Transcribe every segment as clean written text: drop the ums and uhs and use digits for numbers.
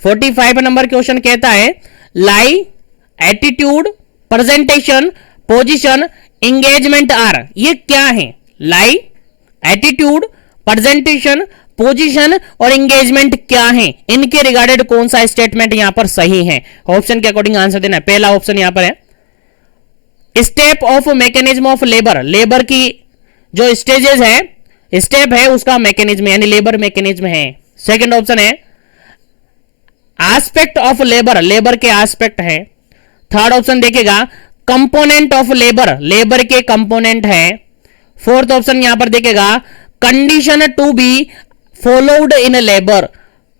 45 number question कहता है lie, attitude, presentation, position, engagement are, ये क्या है? लाई, एटीट्यूड, प्रेजेंटेशन, पोजीशन और एंगेजमेंट क्या है? इनके रिगार्डेड कौन सा स्टेटमेंट यहां पर सही है? ऑप्शन के अकॉर्डिंग आंसर देना है। पहला ऑप्शन यहां पर है step of mechanism of labour, labour की जो स्टेजेस है, स्टेप है उसका मैकेनिज्म यानी लेबर मैकेनिज्म है। सेकंड ऑप्शन है एस्पेक्ट ऑफ लेबर, लेबर के एस्पेक्ट है। थर्ड ऑप्शन देखेगा कंपोनेंट ऑफ लेबर, लेबर के कंपोनेंट है। फोर्थ ऑप्शन यहां पर देखेगा condition to be followed in labour,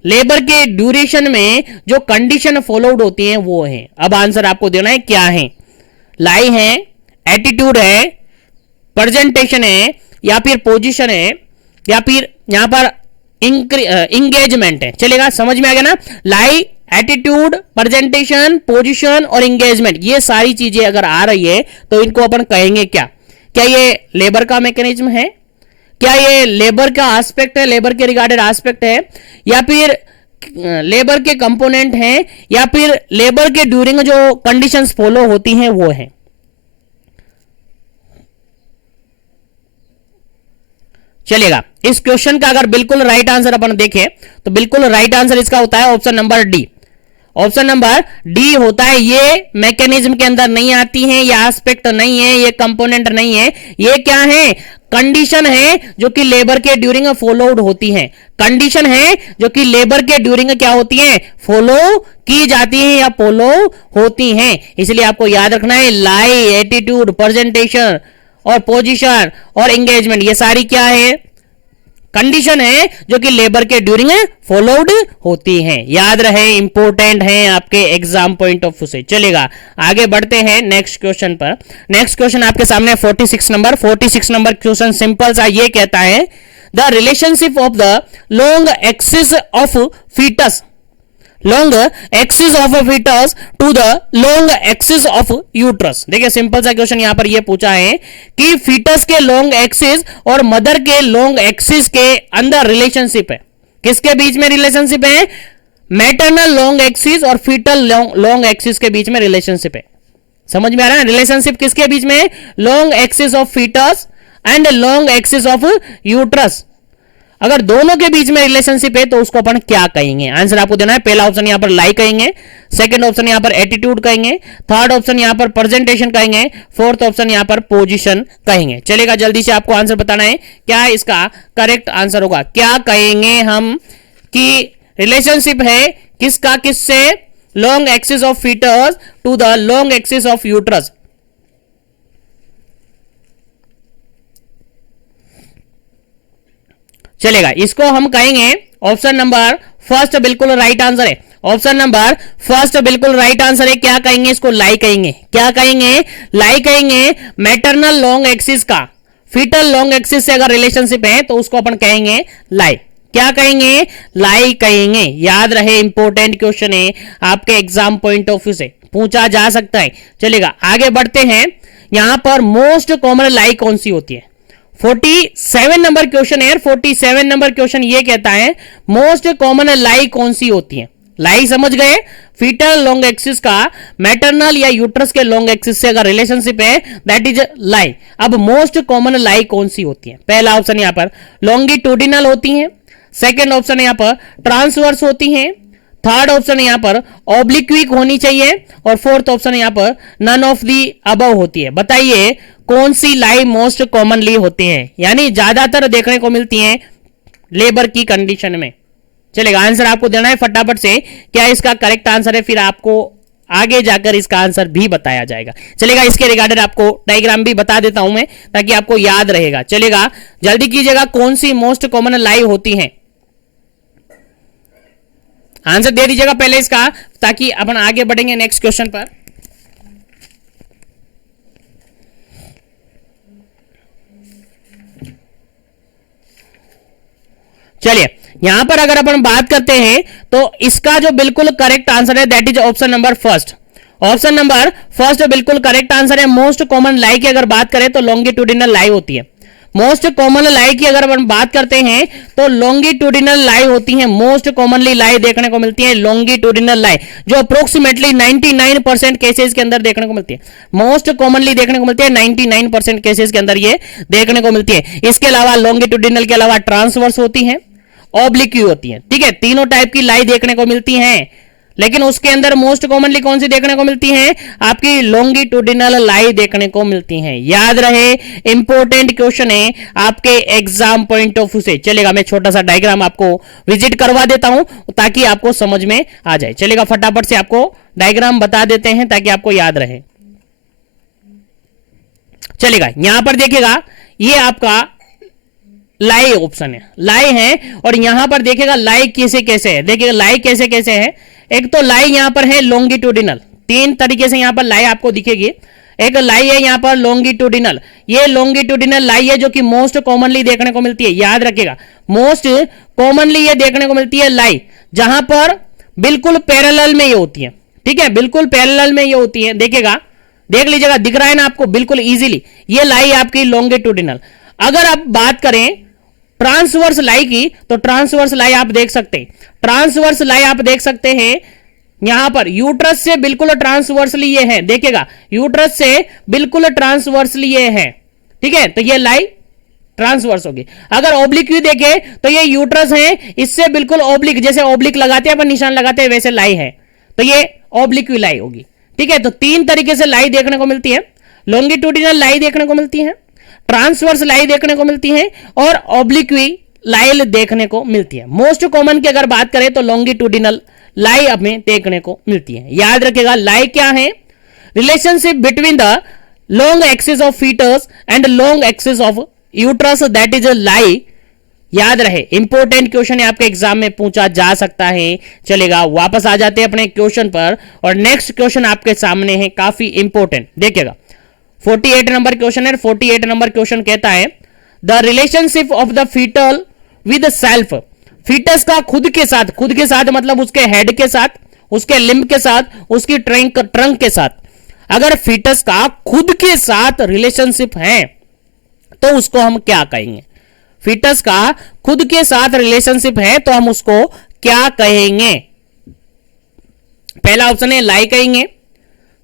labour के ड्यूरेशन में जो कंडीशन फॉलोड होती है वो है। अब आंसर आपको देना है क्या है? लाई है, एटीट्यूड है, प्रेजेंटेशन है, या फिर पोजीशन है, या फिर यहां पर इंगेजमेंट है। चलेगा, समझ में आ गया ना? लाई, एटीट्यूड, प्रेजेंटेशन, पोजीशन और इंगेजमेंट, ये सारी चीजें अगर आ रही है तो इनको अपन कहेंगे क्या? क्या ये लेबर का मैकेनिज्म है? क्या ये लेबर का एस्पेक्ट है, लेबर के रिगार्डेड एस्पेक्ट है, या फिर लेबर के कंपोनेंट हैं, या फिर लेबर के ड्यूरिंग जो कंडीशंस फॉलो होती हैं वो है? चलेगा, इस क्वेश्चन का अगर बिल्कुल राइट आंसर अपन देखें तो बिल्कुल राइट आंसर इसका होता है option number D. Option number D होता है, ये मैकेनिज्म के अंदर नहीं आती है, ये एस्पेक्ट नहीं है, ये कंपोनेंट नहीं है, ये क्या है? कंडीशन है जो कि लेबर के ड्यूरिंग फॉलोड होती है। कंडीशन है जो कि लेबर के ड्यूरिंग क्या होती है? फॉलो की जाती है या फॉलो होती हैं। इसलिए आपको याद रखना है लाई, एटीट्यूड, प्रेजेंटेशन और पोजीशन और एंगेजमेंट, ये सारी क्या है? कंडीशन है जो कि लेबर के ड्यूरिंग फॉलोड होती हैं। याद रहे, इंपॉर्टेंट है आपके एग्जाम पॉइंट ऑफ व्यू से। चलेगा, आगे बढ़ते हैं नेक्स्ट क्वेश्चन पर। नेक्स्ट क्वेश्चन आपके सामने 46 नंबर। 46 नंबर क्वेश्चन सिंपल सा ये कहता है the relationship of the long axis of foetus, long axis of foetus to the long axis of uterus. देखिए सिंपल सा क्वेश्चन यहां पर ये पूछा है कि फीटस के लॉन्ग एक्सिस और मदर के लॉन्ग एक्सिस के अंदर रिलेशनशिप है। किसके बीच में रिलेशनशिप है? मैटरनल लॉन्ग एक्सिस और फीटल लॉन्ग एक्सिस के बीच में रिलेशनशिप है। समझ में आ रहा है? रिलेशनशिप किसके बीच में? Long axis of foetus and long axis of uterus. अगर दोनों के बीच में रिलेशनशिप है तो उसको अपन क्या कहेंगे? आंसर आपको देना है। पहला ऑप्शन यहां पर लाई कहेंगे, सेकंड ऑप्शन यहां पर एटीट्यूड कहेंगे, थर्ड ऑप्शन यहां पर प्रेजेंटेशन कहेंगे, फोर्थ ऑप्शन यहां पर पोजीशन कहेंगे। चलेगा, जल्दी से आपको आंसर बताना है क्या इसका करेक्ट आंसर होगा। क्या कहेंगे हम कि रिलेशनशिप है किसका किससे? Long axis of foetus to the long axis of uterus. चलेगा, इसको हम कहेंगे ऑप्शन नंबर फर्स्ट बिल्कुल राइट आंसर है। ऑप्शन नंबर फर्स्ट बिल्कुल राइट आंसर है। क्या कहेंगे इसको? लाई कहेंगे। क्या कहेंगे? लाई कहेंगे। मैटरनल लॉन्ग एक्सिस का फीटल लॉन्ग एक्सिस से अगर रिलेशनशिप है तो उसको अपन कहेंगे लाई। क्या कहेंगे? लाई कहेंगे। याद रहे, इंपॉर्टेंट क्वेश्चन है, आपके एग्जाम पॉइंट ऑफ व्यू से पूछा जा सकता है। चलेगा, आगे बढ़ते हैं। यहां पर मोस्ट कॉमन लाई कौन सी होती है? 47 नंबर क्वेश्चन है। 47 नंबर क्वेश्चन ये कहता है मोस्ट कॉमन लाई कौन सी होती है? लाई समझ गए, फीटल लॉन्ग एक्सिस का मैटरनल या यूट्रस के लॉन्ग एक्सिस से अगर रिलेशनशिप है दैट इज लाई। अब मोस्ट कॉमन लाई कौन सी होती है? पहला ऑप्शन यहां पर लॉन्गिट्यूडिनल होती है, सेकंड ऑप्शन यहां पर ट्रांसवर्स होती है, थर्ड ऑप्शन यहां पर ऑब्लिक्विक होनी चाहिए, और फोर्थ ऑप्शन यहां पर नन ऑफ दी अबव होती है। बताइए कौन सी लाई मोस्ट कॉमनली होती है, यानी ज्यादातर देखने को मिलती हैं लेबर की कंडीशन में। चलेगा, आंसर आपको देना है फटाफट से क्या इसका करेक्ट आंसर है, फिर आपको आगे जाकर इसका आंसर भी बताया जाएगा। चलेगा, इसके रिगार्डेड आपको डायग्राम भी बता देता हूं मैं ताकि आपको याद रहेगा। चलेगा, जल्दी कीजिएगा, कौन सी मोस्ट कॉमन लाई होती है? आंसर दे दीजिएगा पहले इसका ताकि अपन आगे बढ़ेंगे नेक्स्ट क्वेश्चन पर। चलिए, यहां पर अगर अपन बात करते हैं तो इसका जो बिल्कुल करेक्ट आंसर है that is option number first. Option number first बिल्कुल करेक्ट आंसर है। मोस्ट कॉमन लाई की अगर बात करें तो लॉन्गिट्यूडिनल लाई होती है। मोस्ट कॉमन लाई की अगर हम बात करते हैं तो लॉन्गिट्यूडिनल लाई होती है, मोस्ट कॉमनली लाई देखने को मिलती है लॉन्गिट्यूडिनल लाई, जो अप्रोक्सीमेटली 99% केसेस के अंदर देखने को मिलती है, मोस्ट कॉमनली देखने को मिलती है 99% केसेस के अंदर ये देखने को मिलती है। इसके अलावा लॉन्गिट्यूडिनल के अलावा ट्रांसवर्स होती है, ऑब्लिक होती है, ठीक है, तीनों टाइप की लाई देखने को मिलती है, लेकिन उसके अंदर मोस्ट कॉमनली कौन सी देखने को मिलती है, आपकी लॉन्गिट्यूडिनल लाई देखने को मिलती है। याद रहे, इंपॉर्टेंट क्वेश्चन है आपके एग्जाम पॉइंट ऑफ व्यू से। चलेगा, मैं छोटा सा डायग्राम आपको विजिट करवा देता हूं ताकि आपको समझ में आ जाए। चलेगा, फटाफट से आपको डायग्राम बता देते हैं ताकि आपको याद रहे। चलेगा, यहां पर देखिएगा ये आपका लाई ऑप्शन है, लाई है, और यहां पर देखिएगा लाई कैसे कैसे है। देखिएगा लाई कैसे कैसे है, एक तो लाई यहां पर है लॉन्गिट्यूडिनल, तीन तरीके से यहां पर लाई आपको दिखेगी। एक लाई है यहां पर लॉन्गिट्यूडिनल, ये लॉन्गिट्यूडिनल लाई है जो कि मोस्ट कॉमनली देखने को मिलती है। याद रखिएगा, मोस्ट कॉमनली ये देखने को मिलती है लाई जहां पर बिल्कुल पैरेलल में ये होती है, ठीक है, बिल्कुल पैरेलल में ये होती है। देखिएगा, देख लीजिएगा, दिख रहा है ना आपको बिल्कुल इजीली, ये लाई आपकी लॉन्गिट्यूडिनल। अगर आप बात करें ट्रांसवर्स लाई की, तो ट्रांसवर्स लाई आप देख सकते हैं, ट्रांसवर्स लाई आप देख सकते हैं यहां पर यूट्रस से बिल्कुल ट्रांसवर्सली ये है। देखिएगा, यूट्रस से बिल्कुल ट्रांसवर्सली ये है, ठीक है, तो ये लाई ट्रांसवर्स होगी। अगर ऑब्लिक व्यू देखे तो ये यूट्रस है, इससे बिल्कुल ऑब्लिक, जैसे ऑब्लिक लगाते हैं अपन निशान लगाते हैं वैसे लाई है, तो ये ऑब्लिक व्यू लाई होगी, ठीक है। तो तीन तरीके से लाई देखने को मिलती है, लॉन्गिट्यूडिनल लाई देखने को मिलती है, ट्रांसवर्स लाई देखने को मिलती है, और ऑब्लिक्वी लाई देखने को मिलती है। मोस्ट कॉमन की अगर बात करें तो लॉन्गिट्यूडिनल लाई हमें देखने को मिलती है। याद रखिएगा, लाई क्या है, relationship between the long axis of foetus and long axis of uterus, that is a lie. याद रहे, इंपॉर्टेंट क्वेश्चन है, आपके एग्जाम में पूछा जा सकता है। चलेगा, वापस आ जाते हैं अपने क्वेश्चन पर, और नेक्स्ट क्वेश्चन आपके सामने है, काफी इंपॉर्टेंट। देखिएगा, 48 नंबर क्वेश्चन है। 48 नंबर क्वेश्चन कहता है the relationship of the foetal with self, foetus का खुद के साथ, खुद के साथ मतलब उसके हेड के साथ, उसके लिम्ब के साथ, उसकी ट्रंक के साथ, अगर फीटस का खुद के साथ रिलेशनशिप है तो उसको हम क्या कहेंगे? फीटस का खुद के साथ रिलेशनशिप है तो हम उसको क्या कहेंगे? पहला ऑप्शन है लाई कहेंगे,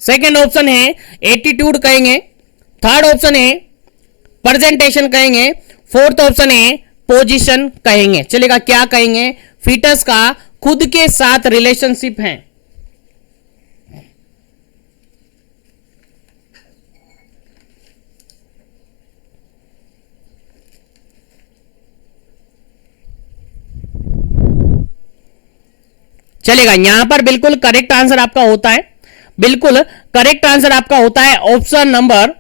सेकेंड ऑप्शन है एटीट्यूड कहेंगे, थर्ड ऑप्शन है प्रेजेंटेशन कहेंगे, फोर्थ ऑप्शन है पोजीशन कहेंगे। चलेगा, क्या कहेंगे? फीटस का खुद के साथ रिलेशनशिप है। चलेगा, यहां पर बिल्कुल करेक्ट आंसर आपका होता है, बिल्कुल करेक्ट आंसर आपका होता है ऑप्शन नंबर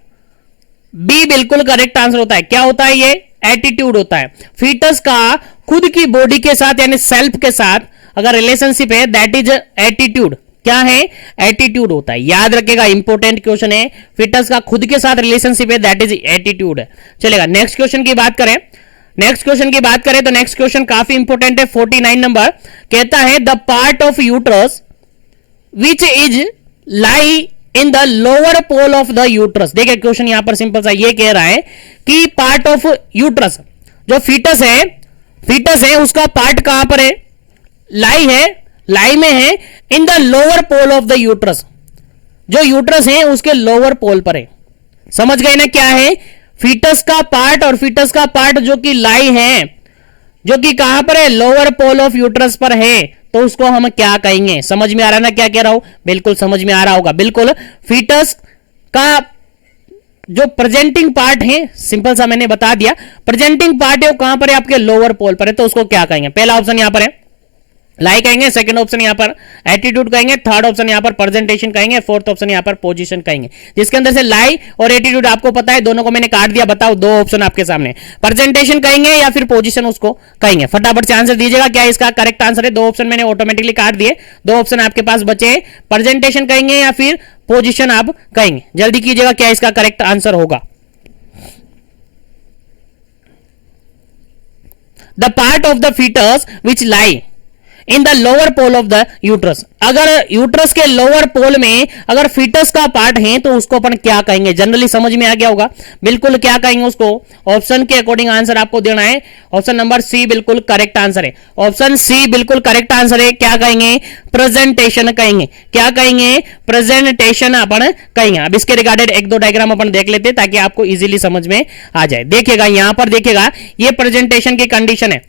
बी, बिल्कुल करेक्ट आंसर होता है। क्या होता है? ये एटीट्यूड होता है। फीटस का खुद की बॉडी के साथ यानी सेल्फ के साथ अगर रिलेशनशिप है दैट इज एटीट्यूड। क्या है? एटीट्यूड होता है। याद रखिएगा, इंपॉर्टेंट क्वेश्चन है, फीटस का खुद के साथ रिलेशनशिप है दैट इज एटीट्यूड है। चलेगा, नेक्स्ट क्वेश्चन की बात करें, नेक्स्ट क्वेश्चन की बात करें तो नेक्स्ट क्वेश्चन काफी इंपॉर्टेंट है। 49 नंबर कहता है the part of uterus which is lie in the lower pole of the uterus. देखिए क्वेश्चन यहां पर सिंपल सा ये कह रहा है कि पार्ट ऑफ यूट्रस, जो फीटस है उसका पार्ट कहां पर है? लाई है, लाई में है in the lower pole of the uterus, जो यूट्रस है उसके लोअर पोल पर है। समझ गए ना क्या है? फीटस का पार्ट, और फीटस का पार्ट जो कि लाई है, जो कि कहां पर है? लोअर पोल ऑफ यूट्रस पर है, तो उसको हम क्या कहेंगे? समझ में आ रहा ना क्या कह रहा हूं? बिल्कुल समझ में आ रहा होगा। बिल्कुल, फीटस का जो प्रेजेंटिंग पार्ट है, सिंपल सा मैंने बता दिया, प्रेजेंटिंग पार्ट है वो कहां पर है? आपके लोअर पोल पर है, तो उसको क्या कहेंगे? पहला ऑप्शन यहां पर है लाई कहेंगे, सेकंड ऑप्शन यहां पर एटीट्यूड कहेंगे, थर्ड ऑप्शन यहां पर प्रेजेंटेशन कहेंगे, फोर्थ ऑप्शन यहां पर पोजीशन कहेंगे। जिसके अंदर से लाई और एटीट्यूड आपको पता है, दोनों को मैंने काट दिया। बताओ, दो ऑप्शन आपके सामने, प्रेजेंटेशन कहेंगे या फिर पोजीशन उसको कहेंगे। फटाफट से आंसर दीजिएगा, क्या इसका करेक्ट आंसर है? दो ऑप्शन मैंने ऑटोमेटिकली काट दिए, दो ऑप्शन आपके पास बचे हैं, प्रेजेंटेशन कहेंगे या फिर पोजीशन आप कहेंगे। जल्दी कीजिएगा, क्या इसका करेक्ट आंसर होगा? The part of the foetus which lie in the lower pole of the uterus. अगर यूट्रस के लोअर पोल में अगर फीटस का पार्ट है तो उसको अपन क्या कहेंगे, जनरली समझ में आ गया होगा। बिल्कुल क्या कहेंगे उसको, ऑप्शन के अकॉर्डिंग आंसर आपको देना है। ऑप्शन नंबर सी बिल्कुल करेक्ट आंसर है। ऑप्शन सी बिल्कुल करेक्ट आंसर है। क्या कहेंगे, प्रेजेंटेशन कहेंगे। क्या कहेंगे, प्रेजेंटेशन अपन कहेंगे। अब इसके रिगार्डेड एक दो डायग्राम अपन देख लेते हैं ताकि आपको इजीली समझ में आ जाए। देखिएगा यहां पर, देखिएगा ये प्रेजेंटेशन की कंडीशन है,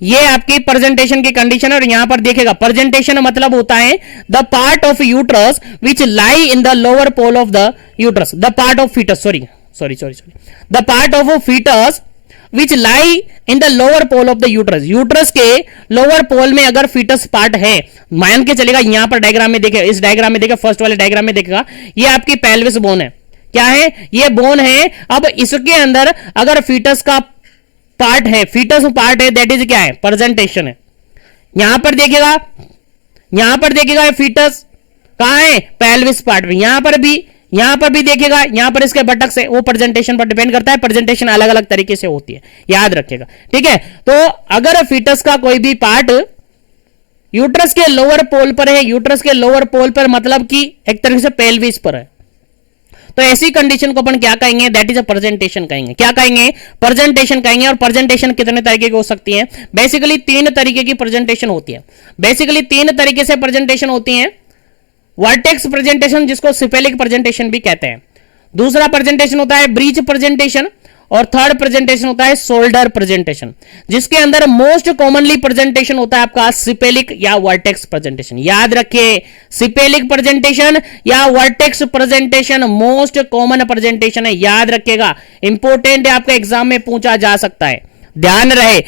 ये आपकी प्रेजेंटेशन की कंडीशन है। और यहां पर देखिएगा प्रेजेंटेशन मतलब होता है the part of uterus which lie in the lower pole of the uterus, the part of foetus, sorry the part of foetus which lie in the lower pole of the uterus. Uterus के lower pole में अगर foetus part है, मान के चलेगा यहां पर diagram में देखे, इस डायग्राम में देखे, फर्स्ट वाले डायग्राम में देखेगा, ये आपकी पेल्विस बोन है। क्या है, ये बोन है। अब इसके अंदर अगर फीटस का पार्ट है, फीटस पार्ट है, दैट इज क्या है, प्रेजेंटेशन है। यहां पर देखिएगा, यहां पर देखिएगा फीटस कहां है, पेल्विस पार्ट में। यहां पर भी देखिएगा, यहां पर इसके बटक से, वो प्रेजेंटेशन पर डिपेंड करता है। प्रेजेंटेशन अलग अलग तरीके से होती है, याद रखिएगा, ठीक है। तो अगर फीटस का कोई भी पार्ट यूट्रस के लोअर पोल पर है, यूट्रस के लोअर पोल पर मतलब कि एक तरीके से पेल्विस पर है, तो ऐसी कंडीशन को अपन क्या कहेंगे, दैट इज अ प्रेजेंटेशन कहेंगे। क्या कहेंगे, प्रेजेंटेशन कहेंगे। और प्रेजेंटेशन कितने तरीके की हो सकती है, बेसिकली 3 तरीके की प्रेजेंटेशन होती है। बेसिकली 3 तरीके से प्रेजेंटेशन होती है। वर्टेक्स प्रेजेंटेशन, जिसको सिपेलिक प्रेजेंटेशन भी कहते हैं। दूसरा प्रेजेंटेशन होता है ब्रीच प्रेजेंटेशन। और थर्ड प्रेजेंटेशन होता है शोल्डर प्रेजेंटेशन, जिसके अंदर मोस्ट कॉमनली प्रेजेंटेशन होता है आपका सिपेलिक या वर्टेक्स प्रेजेंटेशन। याद रखिए, सिपेलिक प्रेजेंटेशन या vertex presentation most common presentation है, याद रखिएगा, इंपॉर्टेंट है, आपके एग्जाम में पूछा जा सकता है, ध्यान रहे,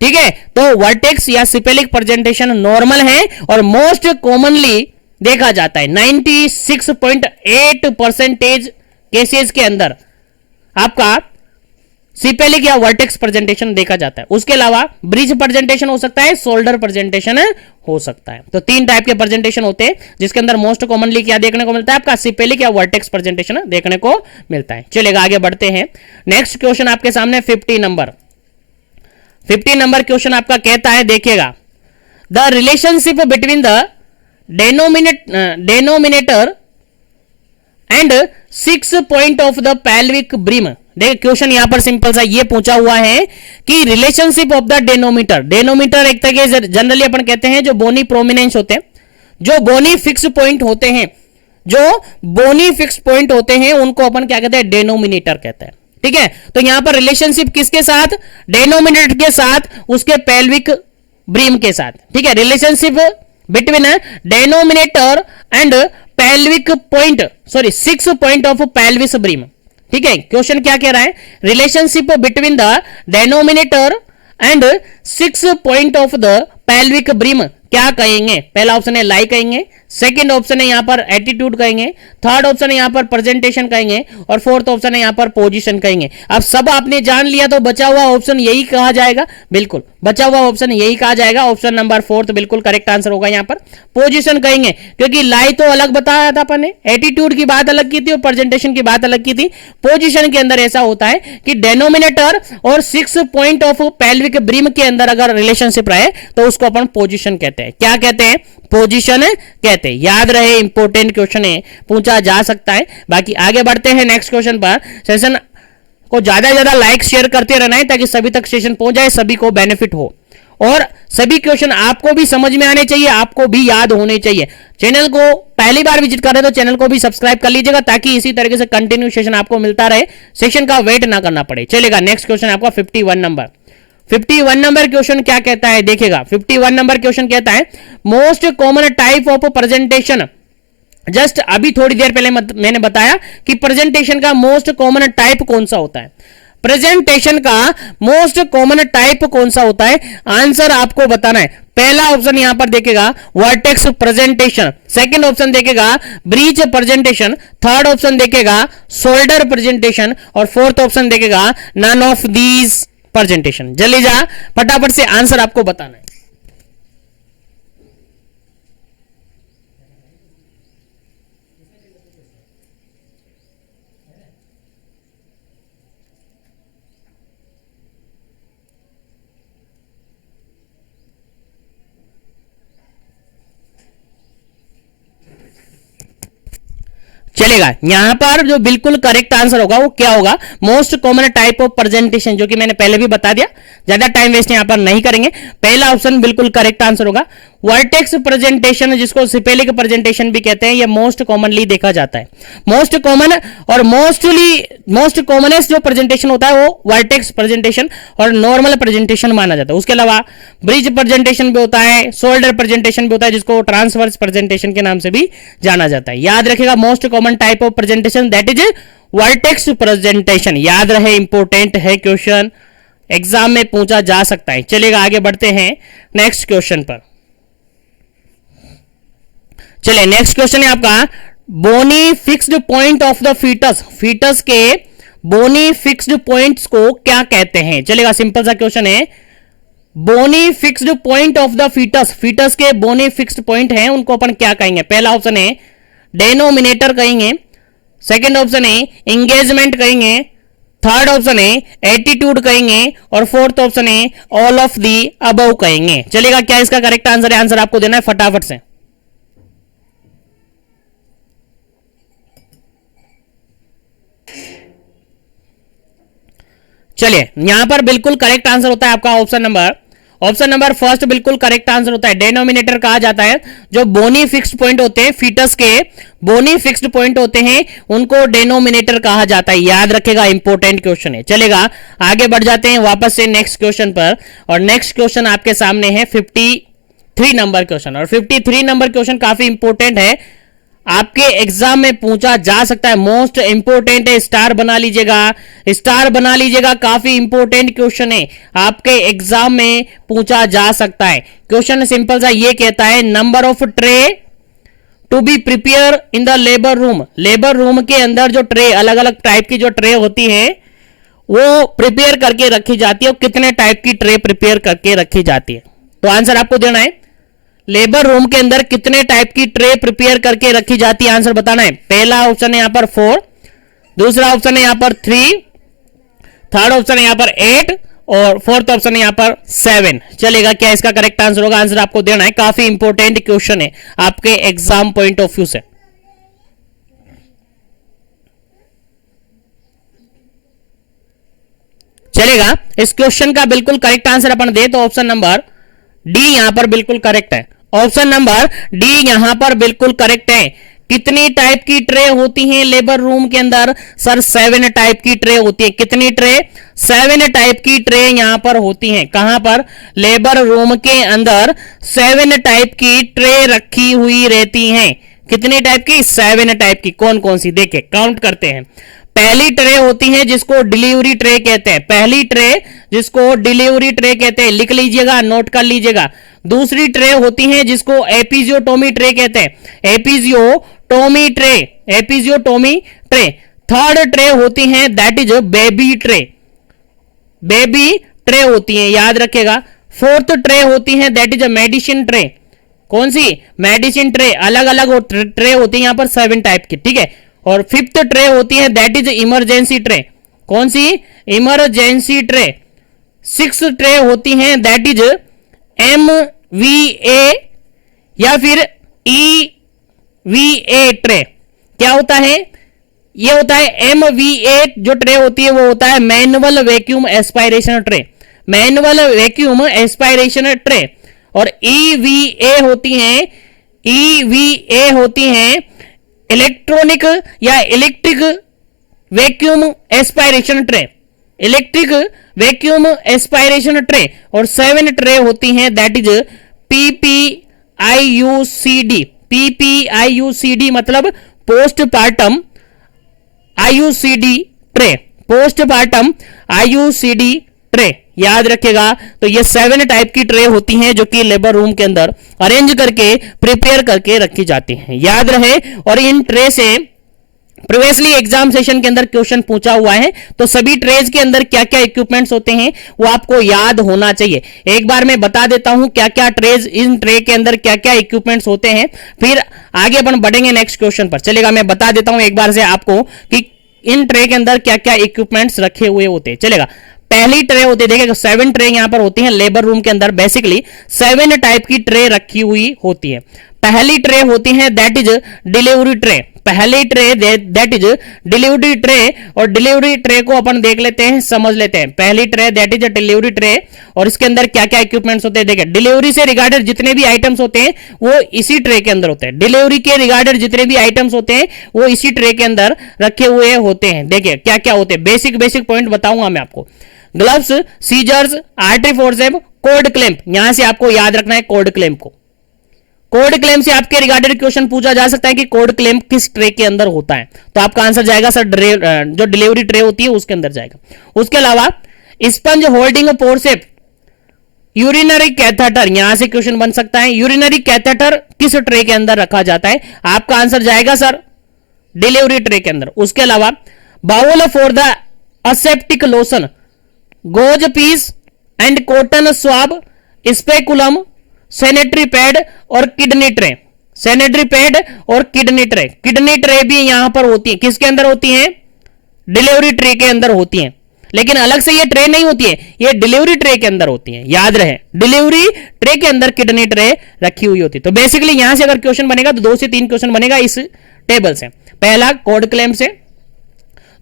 ठीक है। तो वर्टेक्स या सिपेलिक प्रेजेंटेशन नॉर्मल है और मोस्ट कॉमनली देखा जाता है। 96.8% केसेस के अंदर आपका सिपेलिक या वर्टेक्स प्रेजेंटेशन देखा जाता है। उसके अलावा ब्रिज प्रेजेंटेशन हो सकता है, शोल्डर प्रेजेंटेशन हो सकता है। तो 3 टाइप के प्रेजेंटेशन होते हैं, जिसके अंदर मोस्ट कॉमनली क्या देखने को मिलता है, आपका सिपेलिक या वर्टेक्स प्रेजेंटेशन देखने को मिलता है। चलेगा, आगे बढ़ते हैं। नेक्स्ट क्वेश्चन आपके सामने 50 नंबर क्वेश्चन आपका कहता है, देखिएगा, the relationship between the denominator and 6 point of the pelvic brim. देखिए क्वेश्चन यहां पर सिंपल सा ये पूछा हुआ है कि relationship of the denominator. Denominator एक तरह के जनरली अपन कहते हैं जो बोनी प्रोमिनेंस होते हैं, जो बोनी फिक्स पॉइंट होते हैं, जो बोनी फिक्स पॉइंट होते हैं उनको अपन क्या कहते हैं, डेनोमिनेटर कहते हैं, ठीक है। तो यहां पर रिलेशनशिप किसके साथ, डेनोमिनेटर के साथ, उसके पेल्विक ब्रिम के साथ, ठीक है। Relationship between denominator and pelvic point, 6 point of pelvis brim, ठीक है। क्वेश्चन क्या कह रहा है, relationship between the denominator and 6 point of the pelvic brim क्या कहेंगे। पहला ऑप्शन है लाई कहेंगे, सेकंड ऑप्शन है यहां पर एटीट्यूड कहेंगे, थर्ड ऑप्शन है यहां पर प्रेजेंटेशन कहेंगे, और फोर्थ ऑप्शन है यहां पर पोजीशन कहेंगे। अब सब आपने जान लिया तो बचा हुआ ऑप्शन यही कहा जाएगा, बिल्कुल बचा हुआ ऑप्शन यही कहा जाएगा। ऑप्शन नंबर 4 बिल्कुल करेक्ट आंसर होगा। यहां पर पोजीशन कहेंगे, क्योंकि लाई तो अलग बताया था अपन ने, एटीट्यूड की बात अलग की थी और प्रेजेंटेशन की बात अलग की थी। पोजीशन के अंदर ऐसा होता है कि डेनोमिनेटर और 6 पॉइंट ऑफ पेल्विक ब्रिम के अंदर अगर रिलेशनशिप रहे तो उसको अपन पोजीशन कहते हैं। क्या कहते हैं, पोजीशन कहते हैं। याद रहे, इंपॉर्टेंट क्वेश्चन है, पूछा जा सकता है। बाकी आगे बढ़ते हैं नेक्स्ट क्वेश्चन पर। सेशन को ज्यादा से ज्यादा लाइक शेयर करते रहना है ताकि सभी तक सेशन पहुंच जाए, सभी को बेनिफिट हो, और सभी क्वेश्चन आपको भी समझ में आने चाहिए, आपको भी याद होने चाहिए। चैनल को पहली बार विजिट कर रहे हैं तो चैनल को भी सब्सक्राइब कर लीजिएगा ताकि इसी तरीके से कंटिन्यू सेशन आपको मिलता रहे, सेशन का वेट ना करना पड़े। चलेगा, नेक्स्ट क्वेश्चन आपका 51 नंबर। 51 नंबर क्वेश्चन क्या कहता है, देखिएगा 51 नंबर क्वेश्चन कहता है most common type of presentation. Just अभी थोड़ी देर पहले मैंने बताया कि प्रेजेंटेशन का मोस्ट कॉमन टाइप कौन सा होता है। प्रेजेंटेशन का मोस्ट कॉमन टाइप कौन सा होता है, आंसर आपको बताना है। पहला ऑप्शन यहां पर देखेगा वर्टेक्स प्रेजेंटेशन, सेकंड ऑप्शन देखेगा ब्रीच प्रेजेंटेशन, थर्ड ऑप्शन देखेगा शोल्डर प्रेजेंटेशन, और फोर्थ ऑप्शन देखेगा नन ऑफ दीज प्रेजेंटेशन। जल्दी जा, फटाफट से आंसर आपको बताना है। चलेगा। यहां पर जो बिल्कुल करेक्ट आंसर होगा वो क्या होगा, most common type of presentation, जो कि मैंने पहले भी बता दिया, ज्यादा टाइम वेस्ट यहां पर नहीं करेंगे। पहला ऑप्शन बिल्कुल करेक्ट आंसर होगा। वर्टेक्स प्रेजेंटेशन, जिसको सिपेलिक प्रेजेंटेशन भी कहते हैं, ये मोस्ट कॉमनली देखा जाता है। मोस्ट कॉमन और मोस्ट कॉमनेस्ट जो प्रेजेंटेशन होता है वो वर्टेक्स प्रेजेंटेशन और नॉर्मल प्रेजेंटेशन माना जाता है। उसके अलावा ब्रिज प्रेजेंटेशन भी होता है, शोल्डर प्रेजेंटेशन भी होता है, जिसको ट्रांसवर्स प्रेजेंटेशन के नाम से भी जाना जाता है। याद रखिएगा, most common type of presentation that is vertex presentation. याद रहे, इंपॉर्टेंट है क्वेश्चन, एग्जाम में पूछा जा सकता है। चलिएगा आगे बढ़ते हैं नेक्स्ट क्वेश्चन पर। चलिए नेक्स्ट क्वेश्चन है आपका, bony fixed point of the foetus. Foetus के बोनी फिक्स्ड पॉइंट्स को क्या कहते हैं? चलेगा, सिंपल सा क्वेश्चन है। Bony fixed point of the foetus, foetus के बोनी फिक्स्ड पॉइंट हैं, उनको अपन क्या कहेंगे? पहला ऑप्शन है डेनोमिनेटर कहेंगे, सेकंड ऑप्शन है एंगेजमेंट कहेंगे, थर्ड ऑप्शन है एटीट्यूड कहेंगे और फोर्थ ऑप्शन है ऑल ऑफ दी अबव कहेंगे। चलेगा, क्या इसका करेक्ट आंसर है? आंसर आपको देना है फटाफट से। चलिए, यहां पर बिल्कुल करेक्ट आंसर होता है आपका ऑप्शन नंबर फर्स्ट बिल्कुल करेक्ट आंसर होता है। डेनोमिनेटर कहा जाता है जो बोनी फिक्स्ड पॉइंट होते हैं, फीटस के बोनी फिक्स्ड पॉइंट होते हैं, उनको डेनोमिनेटर कहा जाता है। याद रखेगा, इंपॉर्टेंट क्वेश्चन है। चलेगा, आगे बढ़ जाते हैं वापस से नेक्स्ट क्वेश्चन पर। और नेक्स्ट क्वेश्चन आपके सामने है 53 नंबर क्वेश्चन, और 53 नंबर क्वेश्चन काफी इंपॉर्टेंट है, आपके एग्जाम में पूछा जा सकता है, मोस्ट इंपोर्टेंट है। स्टार बना लीजिएगा, स्टार बना लीजिएगा, काफी इंपोर्टेंट क्वेश्चन है, आपके एग्जाम में पूछा जा सकता है। क्वेश्चन सिंपल सा ये कहता है, number of tray to be prepare in the labour room. Labour room के अंदर जो ट्रे, अलग अलग टाइप की जो ट्रे होती है वो प्रिपेयर करके रखी जाती है, और कितने टाइप की ट्रे प्रिपेयर करके रखी जाती है? तो आंसर आपको देना है, लेबर रूम के अंदर कितने टाइप की ट्रे प्रिपेयर करके रखी जाती है, आंसर बताना है। पहला ऑप्शन है यहां पर 4, दूसरा ऑप्शन है यहां पर 3, थर्ड ऑप्शन है यहां पर 8 और फोर्थ ऑप्शन है यहां पर 7। चलेगा, क्या इसका करेक्ट आंसर होगा? आंसर आपको देना है, काफी इंपॉर्टेंट क्वेश्चन है आपके एग्जाम पॉइंट ऑफ व्यू से। चलेगा, इस क्वेश्चन का बिल्कुल करेक्ट आंसर अपन दे तो ऑप्शन नंबर डी यहां पर बिल्कुल करेक्ट है। ऑप्शन नंबर डी यहां पर बिल्कुल करेक्ट है। कितनी टाइप की ट्रे होती हैं लेबर रूम के अंदर? सर 7 टाइप की ट्रे होती है। कितनी ट्रे? 7 टाइप की ट्रे यहां पर होती हैं। कहां पर? लेबर रूम के अंदर 7 टाइप की ट्रे रखी हुई रहती हैं। कितनी टाइप की? 7 टाइप की। कौन कौन सी? देखे, काउंट करते हैं। पहली ट्रे होती है जिसको डिलीवरी ट्रे कहते हैं, पहली ट्रे जिसको डिलीवरी ट्रे कहते हैं, लिख लीजिएगा, नोट कर लीजिएगा। दूसरी ट्रे होती है जिसको एपिजियोटोमी ट्रे कहते हैं, episiotomy tray, episiotomy tray. Third tray होती है that is baby tray, baby tray होती है, याद रखिएगा। फोर्थ ट्रे होती है दैट इज मेडिसिन ट्रे। कौन सी? Medicine tray. अलग अलग ट्रे होती है यहां पर 7 टाइप की, ठीक है। और फिफ्थ ट्रे होती है दैट इज इमरजेंसी ट्रे। कौन सी? Emergency tray. 6 ट्रे होती हैं दैट इज MVA या फिर EVA ट्रे। क्या होता है? ये होता है MVA जो ट्रे होती है वो होता है manual vacuum aspiration tray, manual vacuum aspiration tray. और EVA होती हैं इलेक्ट्रॉनिक या electric vacuum aspiration tray, electric vacuum aspiration tray. और 7 ट्रे होती हैं दैट इज PPIUCD, PPIUCD मतलब postpartum IUCD tray, postpartum IUCD tray. याद रखिएगा, तो ये 7 टाइप की ट्रे होती हैं जो कि लेबर रूम के अंदर अरेंज करके प्रिपेयर करके रखी जाती हैं, याद रहे। और इन ट्रे से प्रीवियसली एग्जाम सेशन के अंदर क्वेश्चन पूछा हुआ है, तो सभी ट्रेज के अंदर क्या क्या इक्विपमेंट्स होते हैं वो आपको याद होना चाहिए। एक बार मैं बता देता हूं क्या क्या ट्रेज, इन ट्रे के अंदर क्या क्या इक्विपमेंट्स होते हैं, फिर आगे अपन बढ़ेंगे नेक्स्ट क्वेश्चन पर। चलेगा, मैं बता देता हूं एक बार से आपको कि इन ट्रे के अंदर क्या क्या इक्विपमेंट्स रखे हुए होते हैं। चलेगा, पहली ट्रे होती है, देखिए 7 ट्रे यहां पर होती हैं लेबर रूम के अंदर, बेसिकली 7 टाइप की ट्रे रखी हुई होती है। पहली ट्रे होती है दैट इज डिलीवरी ट्रे, पहली tray that is delivery tray, और डिलीवरी ट्रे को अपन देख लेते हैं, समझ लेते हैं। पहली tray that is delivery tray, और इसके अंदर क्या क्या इक्विपमेंट्स होते हैं देखिए। डिलीवरी से रिगार्डेड जितने भी आइटम्स होते हैं वो इसी ट्रे के अंदर होते हैं, डिलीवरी के रिगार्डेड जितने भी आइटम्स होते हैं वो इसी ट्रे के अंदर रखे हुए होते हैं। देखिए क्या क्या होते हैं, बेसिक पॉइंट बताऊंगा मैं आपको। Gloves, scissors, artery forcep, cord clamp, यहां से आपको याद रखना है कोड क्लैंप को। कोड क्लेम से आपके रिगार्डेड क्वेश्चन पूछा जा सकता है कि कोड क्लेम किस ट्रे के अंदर होता है, तो आपका आंसर जाएगा सर जो डिलीवरी ट्रे होती है उसके अंदर जाएगा। उसके अलावा sponge holding forcep, urinary catheter, यहां से क्वेश्चन बन सकता है यूरिनरी कैथेटर किस ट्रे के अंदर रखा जाता है, आपका आंसर जाएगा सर डिलीवरी ट्रे के अंदर। उसके अलावा bowl for the aseptic lotion, gauze piece and cotton swab, speculum, sanitary pad और किडनी ट्रे, सैनिटरी पैड और किडनी ट्रे, किडनी ट्रे भी यहां पर होती है, किसके अंदर होती है, डिलीवरी ट्रे के अंदर होती है, लेकिन अलग से ये ट्रे नहीं होती है, ये डिलीवरी ट्रे के अंदर होती है, याद रहे डिलीवरी ट्रे के अंदर किडनी ट्रे रखी हुई होती है। तो बेसिकली यहां से अगर क्वेश्चन बनेगा तो 2 से 3 क्वेश्चन बनेगा इस टेबल से, पहला कोड क्लेम से,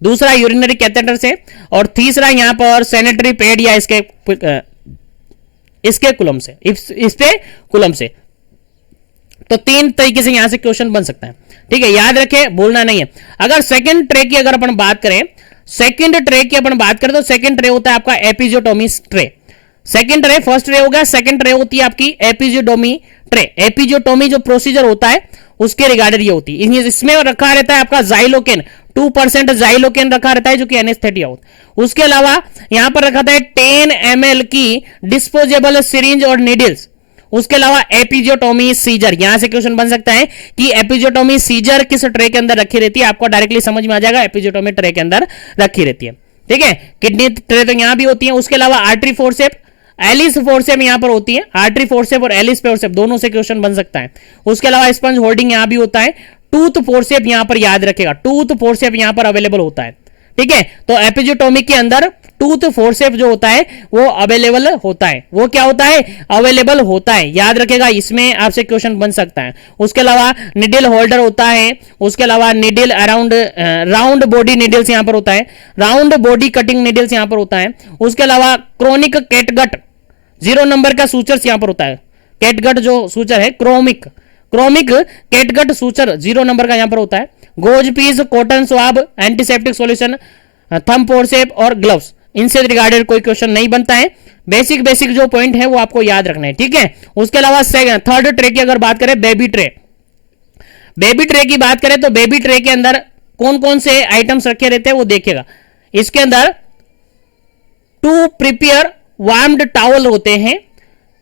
दूसरा यूरिनरी कैथेटर से, और तीसरा यहां पर सैनिटरी पैड या इसके कुलम से, इस पे कुलम से। तो 3 तरीके से यहां से क्वेश्चन बन सकता है, ठीक है, याद रखें, भूलना नहीं है। अगर सेकंड ट्रे की अगर अपन बात करें, सेकंड ट्रे की अपन बात करें तो सेकंड ट्रे होता है आपका episiotomy tray. Second tray, first tray हो गया, सेकंड ट्रे होती है आपकी एपिजियोटोमी ट्रे। एपिजियोटोमी जो प्रोसीजर होता है उसके रिगार्डेड ये होती है। इसमें रखा रहता है आपका जाइलोकेन, 2% जाइलोकेन रखा रहता है जो कि एनेस्थेटिया होता है। उसके अलावा यहां पर रखा था 10 ml की डिस्पोजेबल सिरिंज और नीडल्स। उसके अलावा एपिजियोटोमी सीजर, यहां से क्वेश्चन बन सकता है कि एपिजियोटोमी सीजर किस ट्रे के अंदर रखी रहती है, आपको डायरेक्टली समझ में आ जाएगा एपिजियोटोमी ट्रे के अंदर रखी रहती है, ठीक है। किडनी ट्रे तो यहां भी होती है। उसके अलावा आर्टरी फोर्सेप, एलिस फोर्सेप यहां पर होती है, आर्टरी फोर्सेप और एलिस फोर्सेप दोनों से क्वेश्चन बन सकता है। उसके अलावा स्पंज होल्डिंग यहां भी होता है। टूथ फोर्सेप यहां पर याद रखेगा, टूथ फोर्सेप यहां पर अवेलेबल होता है, ठीक है। तो एपिजियोटोमी के अंदर टूथ फोर्सेप जो होता है वो अवेलेबल होता है, वो क्या होता है, अवेलेबल होता है, याद रखेगा, इसमें आपसे क्वेश्चन बन सकता है। उसके अलावा निडल होल्डर होता है। उसके अलावा needle around round body needles यहां पर होता है, राउंड बॉडी कटिंग निडल्स यहां पर होता है। उसके अलावा क्रोनिक कैटगट 0 नंबर का सूचर्स यहां पर होता है, कैटगट जो सूचर है क्रोमिक कैटगट सूचर 0 नंबर का यहां पर होता है। Gauze piece, cotton swab, antiseptic solution, thumb forcep और ग्लव्स, इनसे रिगार्डेड कोई क्वेश्चन नहीं बनता है। बेसिक जो पॉइंट है वो आपको याद रखना है, ठीक है। उसके अलावा थर्ड ट्रे की अगर बात करें, बेबी ट्रे की बात करें तो बेबी ट्रे के अंदर कौन कौन से आइटम्स रखे रहते हैं वो देखिएगा। इसके अंदर 2 प्रिपेयर वार्म्ड टॉवल होते हैं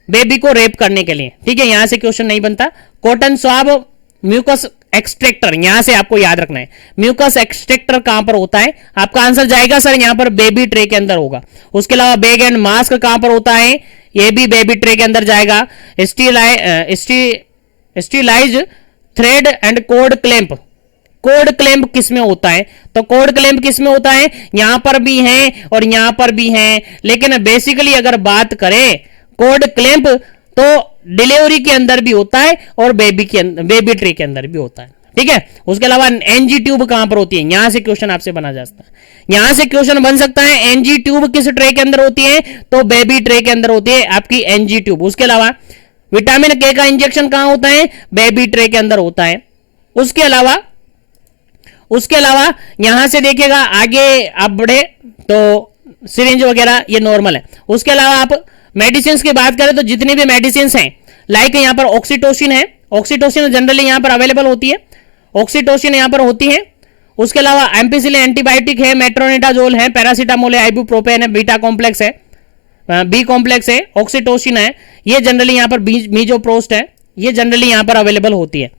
बेबी को रेप करने के लिए, ठीक है, यहां से क्वेश्चन नहीं बनता। कॉटन स्वाब, म्यूकस एक्सट्रैक्टर, यहां से आपको याद रखना है म्यूकस एक्सट्रैक्टर कहां पर होता है, आपका आंसर जाएगा सर यहां पर बेबी ट्रे के अंदर होगा। उसके अलावा बैग एंड मास्क कहां पर होता है, ये भी बेबी ट्रे के अंदर जाएगा। Sterilise thread and cord clamp, cord clamp किसमें होता है, तो कोड क्लैंप किसमें होता है, यहां पर भी है और यहां पर भी है, लेकिन बेसिकली अगर बात करें कोड क्लैंप तो डिलीवरी के अंदर भी होता है और बेबी ट्रे के अंदर भी होता है, ठीक है। उसके अलावा एनजी ट्यूब कहां पर होती है, यहां से क्वेश्चन आपसे बना जा सकता है, यहां से क्वेश्चन बन सकता है एनजी ट्यूब किस ट्रे के अंदर होती है, तो बेबी ट्रे के अंदर होती है आपकी एनजी ट्यूब। उसके अलावा विटामिन के का इंजेक्शन कहां होता है, बेबी ट्रे के अंदर होता है। उसके अलावा यहां से देखिएगा आगे आप बढ़े तो सिरिंज वगैरह ये नॉर्मल है। उसके अलावा आप मेडिसिन की बात करें तो जितनी भी मेडिसिन हैं, लाइक यहां पर ऑक्सीटोसिन है, ऑक्सीटोसिन जनरली यहां पर अवेलेबल होती है, ऑक्सीटोसिन यहां पर होती है। उसके अलावा एम्पिसिलिन एंटीबायोटिक है, मेट्रोनिडाजोल है, पैरासीटामोल है, आइबुप्रोपेन है, बीटा कॉम्प्लेक्स है, बी कॉम्प्लेक्स है, ऑक्सीटोसिन है, ये जनरली यहां पर मीजोप्रोस्ट है, ये जनरली यहां पर अवेलेबल होती है।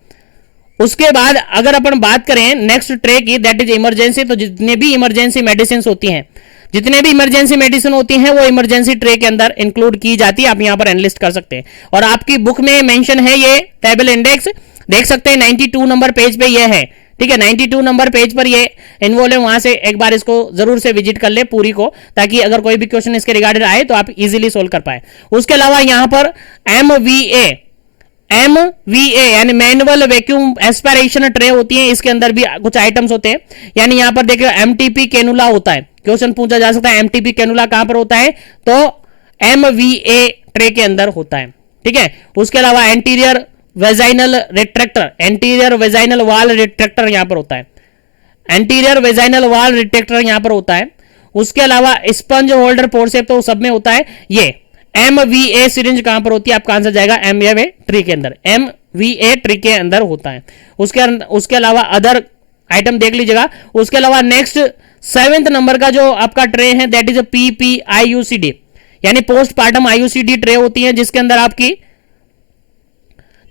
उसके बाद अगर अपन बात करें नेक्स्ट ट्रे की, दैट इज इमरजेंसी, तो जितने भी इमरजेंसी मेडिसिन होती हैं, जितने भी इमरजेंसी मेडिसिन होती हैं वो इमरजेंसी ट्रे के अंदर इंक्लूड की जाती है, आप यहां पर एनालिस्ट कर सकते हैं। और आपकी बुक में मेंशन है ये टेबल इंडेक्स, देख सकते हैं 92 नंबर पेज पे ये है, ठीक है, 92 नंबर पेज पर ये इन्वॉल्व है, वहां से एक बार इसको जरूर से विजिट कर ले पूरी को, ताकि अगर कोई भी क्वेश्चन इसके रिगार्डेड आए तो आप इजीली सोल्व कर पाए। उसके अलावा यहां पर MVA यानी मैनुअल वैक्यूम एस्पिरेशन ट्रे होती है, इसके अंदर भी कुछ आइटम्स होते हैं। यानी यहां पर देखिए MTP कैनुला होता है, क्वेश्चन पूछा जा सकता है MTP कैनुला कहां पर होता है, तो MVA ट्रे के अंदर होता है, ठीक है। उसके अलावा anterior vaginal retractor, anterior vaginal वाल रिट्रैक्टर यहां पर होता है, एंटीरियर वेजाइनल वाल रिट्रैक्टर यहां पर होता है। उसके अलावा स्पंज होल्डर फोर्सेप तो सब में होता है। ये MVA सिरिंज कहां पर होती है, आपका आंसर जाएगा MVA ट्री के अंदर, MVA ट्री के अंदर होता है। उसके अलावा अदर आइटम देख लीजिएगा। उसके अलावा नेक्स्ट 7th नंबर का जो आपका ट्रे है दैट इज PPIUCD यानी पोस्टपार्टम IUCD ट्रे होती है, जिसके अंदर आपकी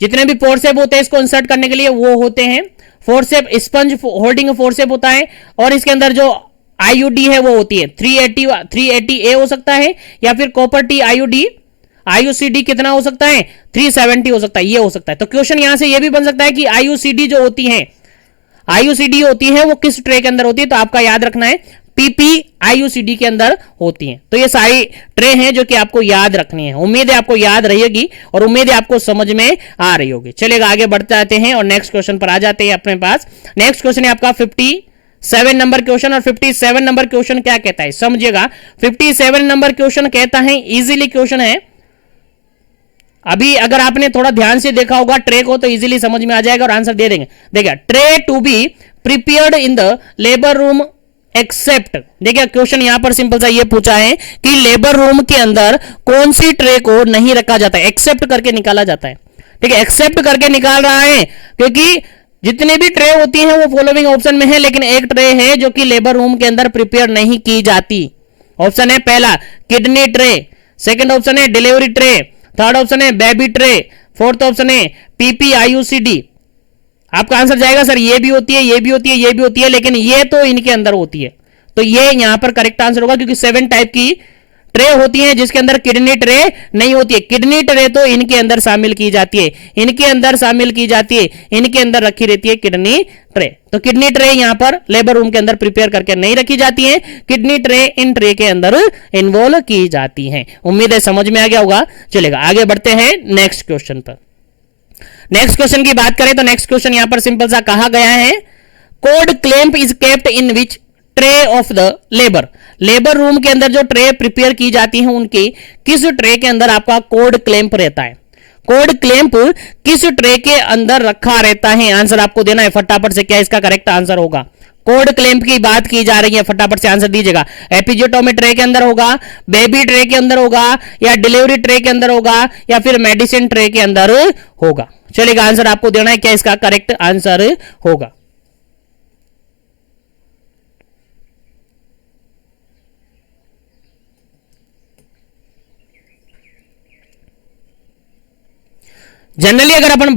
जितने भी फोर्सेप होते हैं इसको इंसर्ट करने के लिए वो होते हैं। फोर्सेप स्पंज होल्डिंग फोर्सेप होता है, और इसके अंदर जो IUD है वो होती है 380A हो सकता है, या फिर कॉपर टी IUCD कितना हो सकता है 370 हो सकता है, ये हो सकता है। तो क्वेश्चन यहां से ये भी बन सकता है कि IUCD जो होती है वो किस ट्रे के अंदर होती है, तो आपका याद रखना है PPIUCD के अंदर होती है। तो ये सारी ट्रे हैं जो कि आपको याद रखनी है। उम्मीद है आपको याद रहेगी और उम्मीद है आपको समझ में आ रही होगी। चलेगा आगे बढ़ते आते हैं और नेक्स्ट क्वेश्चन पर आ जाते हैं अपने पास। नेक्स्ट क्वेश्चन है आपका 57 नंबर क्वेश्चन, और 57 नंबर क्वेश्चन क्या कहता है समझिएगा। 57 नंबर क्वेश्चन कहता है, इजीली क्वेश्चन है। अभी अगर आपने थोड़ा ध्यान से देखा होगा ट्रे को तो इजीली समझ में आ जाएगा और आंसर दे देंगे। देखिए, tray to be prepared in the labour room except, देखिए क्वेश्चन यहां पर सिंपल सा ये पूछा है कि लेबर रूम के अंदर कौन सी ट्रे को नहीं रखा जाता है, एक्सेप्ट करके निकाला जाता है। ठीक है, एक्सेप्ट करके निकाल रहा है क्योंकि जितनी भी ट्रे होती हैं वो फॉलोइंग ऑप्शन में है, लेकिन एक ट्रे है जो कि लेबर रूम के अंदर प्रिपेयर नहीं की जाती। ऑप्शन है पहला किडनी ट्रे, सेकंड ऑप्शन है डिलीवरी ट्रे, थर्ड ऑप्शन है बेबी ट्रे, फोर्थ ऑप्शन है PPIUCD। आपका आंसर जाएगा सर ये भी होती है, ये भी होती है, ये भी होती है, लेकिन ये तो इनके अंदर होती है। तो ये यहां पर करेक्ट आंसर होगा क्योंकि 7 टाइप की ट्रे होती हैं जिसके अंदर किडनी ट्रे नहीं होती है। किडनी ट्रे तो इनके अंदर शामिल की जाती है, इनके अंदर शामिल की जाती है, इनके अंदर रखी रहती है किडनी ट्रे। तो किडनी ट्रे यहां पर लेबर रूम के अंदर प्रिपेयर करके नहीं रखी जाती है, किडनी ट्रे इन ट्रे के अंदर इन्वॉल्व की जाती है। उम्मीद है समझ में आ गया होगा। चलेगा आगे बढ़ते हैं नेक्स्ट क्वेश्चन पर। नेक्स्ट क्वेश्चन की बात करें तो नेक्स्ट क्वेश्चन यहां पर सिंपल सा कहा गया है, cord clamp is kept in which tray of the labour. Labour room के अंदर जो ट्रे प्रिपेयर की जाती है उनकी किस ट्रे के अंदर आपका कोड क्लैंप रहता है। कोड क्लैंप किस ट्रे के अंदर रखा रहता है, आंसर आपको देना है फटाफट से। क्या इसका करेक्ट आंसर होगा? कोड क्लैंप की बात की जा रही है, फटाफट से आंसर दीजिएगा। एपिजियोटोमी ट्रे के अंदर होगा, बेबी ट्रे के अंदर होगा, या डिलीवरी ट्रे के अंदर होगा, या फिर मेडिसिन ट्रे के अंदर होगा। चलिएगा आंसर आपको देना है, क्या इसका करेक्ट आंसर होगा। जनरली अगर अपन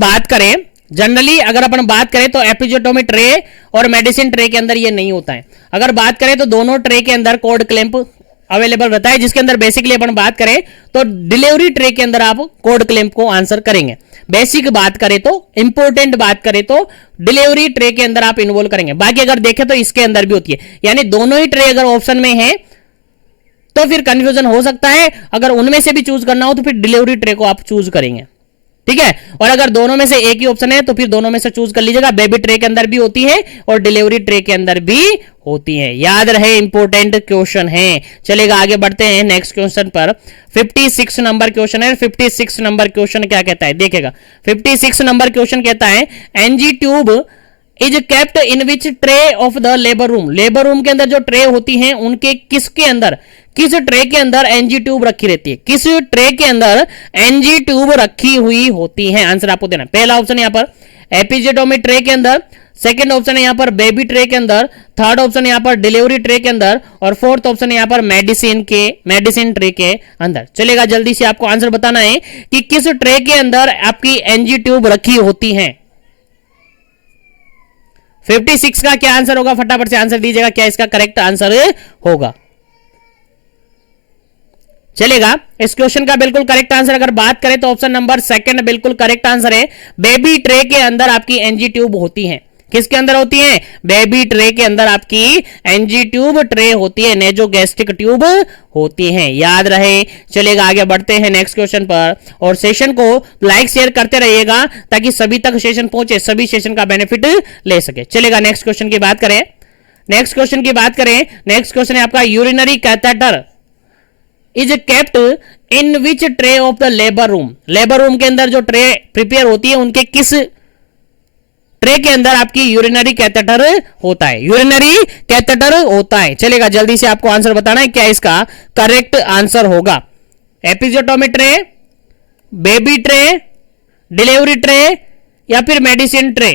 बात करें तो एपिजियोटोमी ट्रे और मेडिसिन ट्रे के अंदर ये नहीं होता है। अगर बात करें तो दोनों ट्रे के अंदर कोड क्लैंप अवेलेबल रहता है, जिसके अंदर बेसिकली अपन बात करें तो डिलीवरी ट्रे के अंदर आप कोड क्लैंप को आंसर करेंगे। बेसिक बात करें तो, इंपोर्टेंट बात करें तो डिलीवरी ट्रे के अंदर आप इन्वॉल्व करेंगे। बाकी अगर देखें तो इसके अंदर भी होती है, यानी दोनों ही ट्रे अगर ऑप्शन में है तो फिर कंफ्यूजन हो सकता है। अगर उनमें से भी चूज करना हो तो फिर डिलीवरी ट्रे को आप चूज करेंगे, ठीक है। और अगर दोनों में से एक ही ऑप्शन है तो फिर दोनों में से चूज कर लीजिएगा। बेबी ट्रे के अंदर भी होती है और डिलीवरी ट्रे के अंदर भी होती है, याद रहे इंपॉर्टेंट क्वेश्चन है। चलेगा आगे बढ़ते हैं नेक्स्ट क्वेश्चन पर। 56 नंबर क्वेश्चन है। 56 नंबर क्वेश्चन क्या कहता है देखिएगा। 56 नंबर क्वेश्चन कहता है NG tube is kept in which tray of the labour room. Labour room के अंदर जो ट्रे होती हैं उनके किसके अंदर, किस ट्रे के अंदर एनजी ट्यूब रखी रहती है, किस ट्रे के अंदर एनजी ट्यूब रखी हुई होती है। आंसर आपको देना। पहला ऑप्शन यहां पर एपिजियोटोमी ट्रे के अंदर, सेकंड ऑप्शन है यहां पर बेबी ट्रे के अंदर, थर्ड ऑप्शन यहां पर डिलीवरी ट्रे के अंदर, और फोर्थ ऑप्शन है यहां पर मेडिसिन ट्रे के अंदर। चलेगा जल्दी से आपको आंसर बताना है कि किस ट्रे के अंदर आपकी एनजी ट्यूब रखी होती है। 56 का क्या आंसर होगा, फटाफट से आंसर दीजिएगा, क्या इसका करेक्ट आंसर होगा। चलेगा इस क्वेश्चन का बिल्कुल करेक्ट आंसर अगर बात करें तो ऑप्शन नंबर सेकंड बिल्कुल करेक्ट आंसर है। बेबी ट्रे के अंदर आपकी एनजी ट्यूब होती है। किसके अंदर होती है? बेबी ट्रे के अंदर आपकी एनजी ट्यूब ट्रे होती है, नेजोगैस्ट्रिक ट्यूब होती हैं, याद रहे। चलेगा, आगे बढ़ते हैं नेक्स्ट क्वेश्चन पर, और सेशन को लाइक शेयर करते रहिएगा ताकि सभी तक सेशन पहुंचे, सभी सेशन का बेनिफिट ले सके। चलेगा, नेक्स्ट क्वेश्चन की बात करें। नेक्स्ट क्वेश्चन है आपका, urinary catheter is kept in which tray of the labour room. Labour room के अंदर जो ट्रे प्रिपेयर होती है उनके किस ट्रे के अंदर आपकी यूरिनरी कैथेटर होता है? यूरिनरी कैथेटर होता है। चलेगा, जल्दी से आपको आंसर बताना है, क्या इसका करेक्ट आंसर होगा? Episiotomy tray, baby tray, delivery tray या फिर मेडिसिन ट्रे?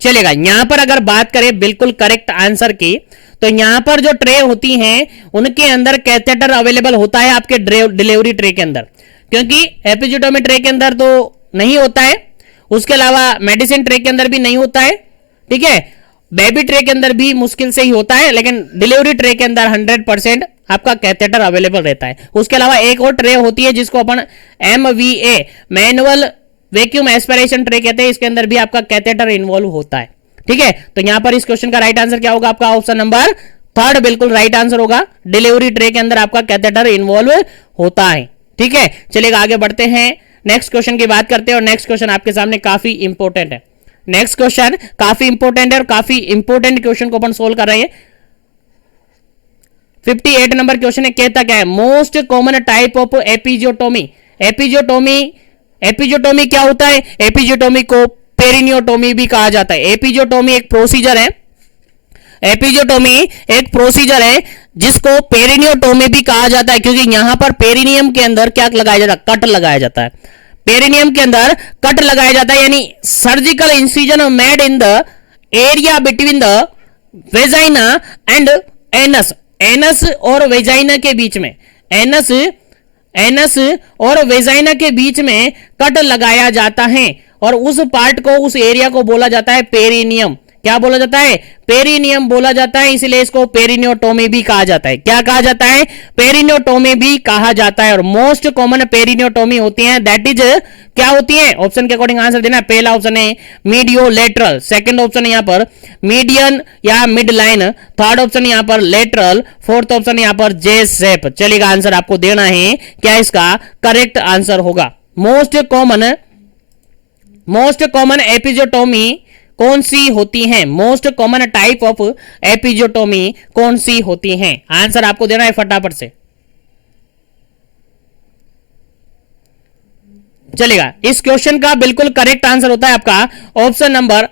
चलेगा, यहां पर अगर बात करें बिल्कुल करेक्ट आंसर की, तो यहां पर जो ट्रे होती हैं उनके अंदर कैथेटर अवेलेबल होता है आपके डिलीवरी ट्रे के अंदर, क्योंकि एपिजियोटोमी ट्रे के अंदर तो नहीं होता है, उसके अलावा मेडिसिन ट्रे के अंदर भी नहीं होता है, ठीक है, बेबी ट्रे के अंदर भी मुश्किल से ही होता है, लेकिन डिलीवरी ट्रे के अंदर 100% आपका कैथेटर अवेलेबल रहता है। उसके अलावा एक और ट्रे होती है जिसको अपन MVA manual vacuum aspiration tray कहते हैं, इसके अंदर भी आपका कैथेटर इन्वॉल्व होता है, ठीक है। तो यहां पर इस क्वेश्चन का राइट आंसर क्या होगा? आपका ऑप्शन नंबर 3 बिल्कुल राइट आंसर होगा। डिलीवरी ट्रे के अंदर आपका कैथेटर इन्वॉल्व होता है, ठीक है। चलिएगा, आगे बढ़ते हैं, नेक्स्ट क्वेश्चन की बात करते हैं, और नेक्स्ट क्वेश्चन आपके सामने काफी इंपॉर्टेंट है। नेक्स्ट क्वेश्चन काफी इंपॉर्टेंट है और काफी इंपॉर्टेंट क्वेश्चन को अपन सोल्व कर रहे हैं। 58 नंबर क्वेश्चन है, कहता क्या है? Most common type of episiotomy. Episiotomy क्या होता है? एपिजियोटोमी को पेरिनियोटोमी भी कहा जाता है। एपिजियोटोमी एक प्रोसीजर है, जिसको पेरिनियोटोमी भी कहा जाता है, क्योंकि यहां पर पेरिनियम के अंदर क्या लगाया जाता है? कट लगाया जाता है। पेरिनियम के अंदर कट लगाया जाता है, यानी surgical incision made in the area between the vagina and anus. Anus और वेजाइना के बीच में, एनस और वेजाइना के बीच में कट लगाया जाता है, और उस पार्ट को, उस एरिया को बोला जाता है पेरिनियम। क्या बोला जाता है? पेरिनियम बोला जाता है, इसलिए इसको पेरिनियोटोमी भी कहा जाता है। क्या कहा जाता है? पेरिनियोटोमी भी कहा जाता है। और मोस्ट कॉमन पेरिनियोटोमी होती है, दैट इज क्या होती है? ऑप्शन के अकॉर्डिंग आंसर देना है। पहला ऑप्शन है मीडियोलेटरल, सेकंड ऑप्शन है यहां पर मीडियन या मिड लाइन, थर्ड ऑप्शन यहां पर लेटरल, फोर्थ ऑप्शन यहां पर जे शेप। चलेगा, आंसर आपको देना है, क्या इसका करेक्ट आंसर होगा? मोस्ट कॉमन एपिजियोटोमी कौन सी होती हैं? Most common type of episiotomy कौन सी होती हैं? आंसर आपको देना है फटाफट से। चलेगा, इस क्वेश्चन का बिल्कुल करेक्ट आंसर होता है आपका ऑप्शन नंबर